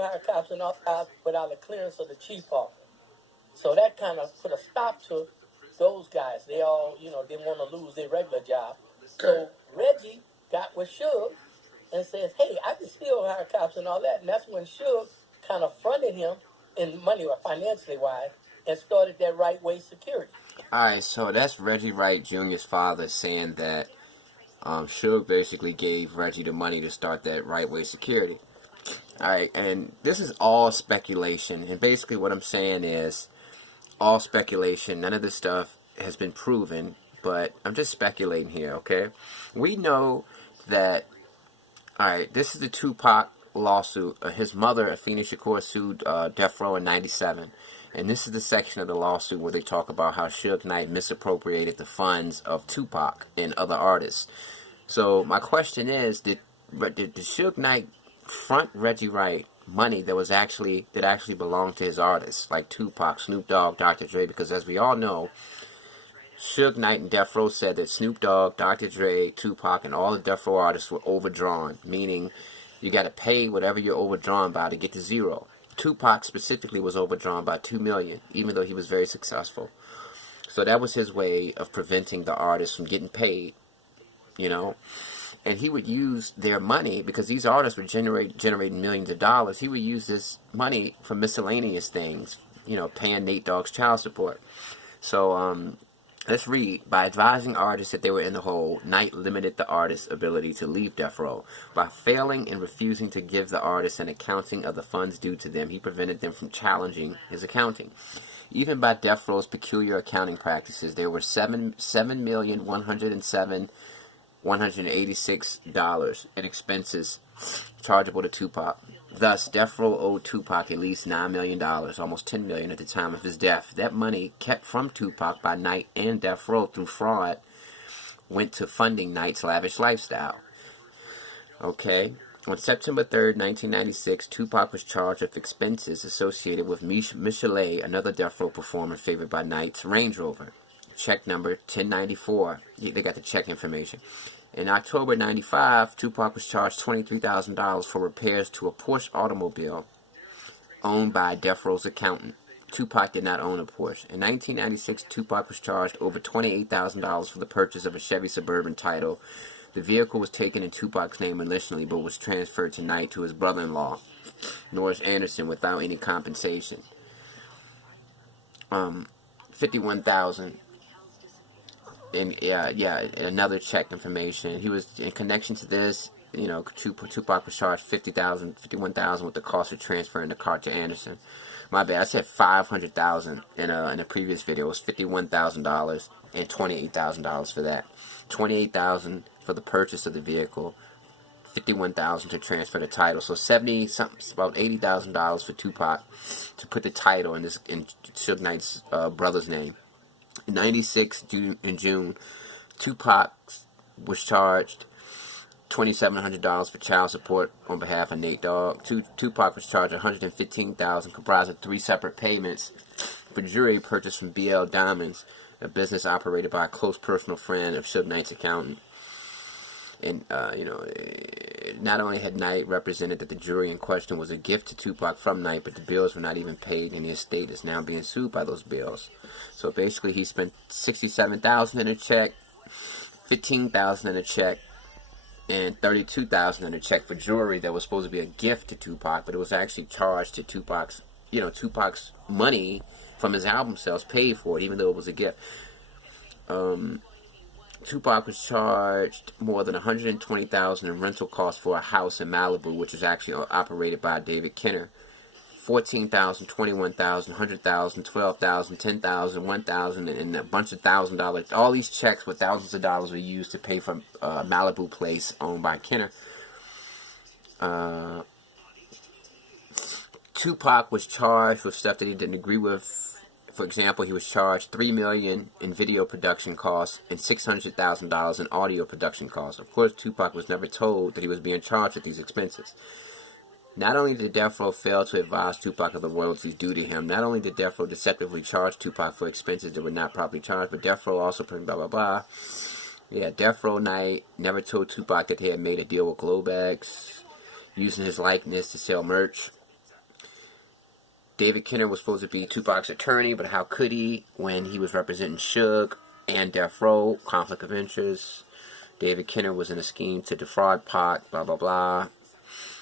still hire cops and all cops without the clearance of the chief officer. So that kind of put a stop to those guys. They all, didn't want to lose their regular job. So Reggie got with Suge and says, hey, I can still hire cops and all that. And that's when Suge kind of fronted him in money or financially wise and started that WrightWay security. Alright, so that's Reggie Wright Jr.'s father saying that Suge basically gave Reggie the money to start that WrightWay security. Alright, and this is all speculation. And basically what I'm saying is all speculation. None of this stuff has been proven, but I'm just speculating here, okay? We know that, alright, this is the Tupac lawsuit. His mother, Afeni Shakur, sued Death Row in 97. And this is the section of the lawsuit where they talk about how Suge Knight misappropriated the funds of Tupac and other artists. So my question is, did Suge Knight front Reggie Wright money that actually belonged to his artists, like Tupac, Snoop Dogg, Dr. Dre? Because as we all know, Suge Knight and Death Row said that Snoop Dogg, Dr. Dre, Tupac, and all the Death Row artists were overdrawn, meaning you got to pay whatever you're overdrawn by to get to zero. Tupac specifically was overdrawn by $2 million, even though he was very successful. So that was his way of preventing the artists from getting paid, And he would use their money, because these artists were generating millions of dollars. He would use this money for miscellaneous things, paying Nate Dogg's child support. So let's read. By advising artists that they were in the hole, Knight limited the artist's ability to leave Death Row. By failing and refusing to give the artists an accounting of the funds due to them, he prevented them from challenging his accounting. Even by Death Row's peculiar accounting practices, there were $7,186 in expenses chargeable to Tupac. Thus, Death Row owed Tupac at least $9 million, almost $10 million at the time of his death. That money, kept from Tupac by Knight and Death Row through fraud, went to funding Knight's lavish lifestyle. Okay. On September 3rd, 1996, Tupac was charged with expenses associated with Michelet, another Death Row performer favored by Knight's Range Rover. Check number 1094. They got the check information. In October 95, Tupac was charged $23,000 for repairs to a Porsche automobile owned by Death Row's accountant. Tupac did not own a Porsche. In 1996, Tupac was charged over $28,000 for the purchase of a Chevy Suburban Title. The vehicle was taken in Tupac's name initially, but was transferred tonight to his brother-in-law, Norris Anderson, without any compensation. $51,000. And another check information. He was in connection to this. Tupac was charged $51,000 with the cost of transferring the car to Anderson. My bad. I said $500,000 in a previous video. It was $51,000 and $28,000 for that. $28,000 for the purchase of the vehicle. $51,000 to transfer the title. So about $80,000 for Tupac to put the title in Suge Knight's brother's name. In 96, in June, Tupac was charged $2,700 for child support on behalf of Nate Dogg. Tupac was charged $115,000, comprised of 3 separate payments for jewelry purchased from BL Diamonds, a business operated by a close personal friend of Suge Knight's accountant. And, not only had Knight represented that the jewelry in question was a gift to Tupac from Knight, but the bills were not even paid, and his estate is now being sued by those bills. So basically, he spent $67,000 in a check, $15,000 in a check, and $32,000 in a check for jewelry that was supposed to be a gift to Tupac, but it was actually charged to Tupac's money from his album sales paid for it, even though it was a gift. Tupac was charged more than $120,000 in rental costs for a house in Malibu, which was actually operated by David Kenner. $14,000, $21,000, $100,000, $12,000, $10,000, $1,000, and a bunch of $1,000. All these checks with thousands of dollars were used to pay for a Malibu place owned by Kenner. Tupac was charged with stuff that he didn't agree with. For example, he was charged $3 million in video production costs and $600,000 in audio production costs. Of course, Tupac was never told that he was being charged with these expenses. Not only did Death Row fail to advise Tupac of the royalties due to him, not only did Death Row deceptively charge Tupac for expenses that were not properly charged, but Death Row also blah blah blah. Yeah, Death Row Knight never told Tupac that he had made a deal with Globex, using his likeness to sell merch. David Kenner was supposed to be Tupac's attorney, but how could he when he was representing Suge and Death Row? Conflict of interest. David Kenner was in a scheme to defraud Pac, blah, blah, blah.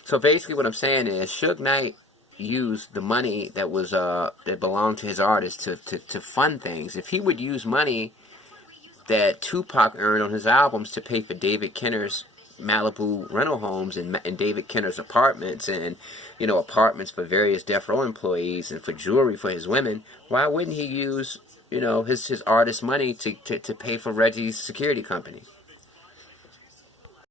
So basically what I'm saying is Suge Knight used the money that was that belonged to his artists to fund things. If he would use money that Tupac earned on his albums to pay for David Kenner's Malibu rental homes and David Kenner's apartments and, you know, apartments for various Death Row employees and for jewelry for his women, why wouldn't he use, you know, his artist money to pay for Reggie's security company?